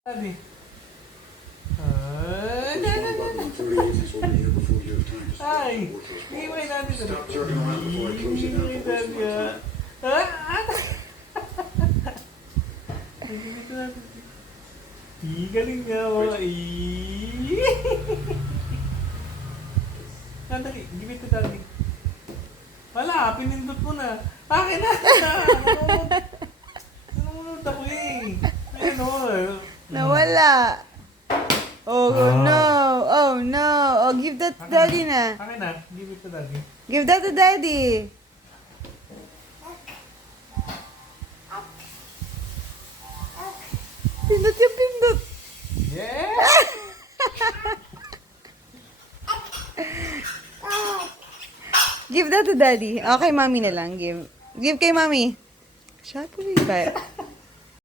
Daddy. Ay, iiway natin ito. Stop jerking around before I close it down Iiway for wasting my natin. time. Dito natin. Galing nga mo. Dali, give it to daddy. Wala, pinindot mo na. Akin na! Nanunod ako eh. Ayun o. Nawala. Oh no. Oh no. Oh, give that to daddy na. Akin na, give it to daddy. Give that to daddy. Pindot yung pindot. Yeah! Give that to daddy. Okay, mommy na lang. Give kay mommy. Shut up, ba?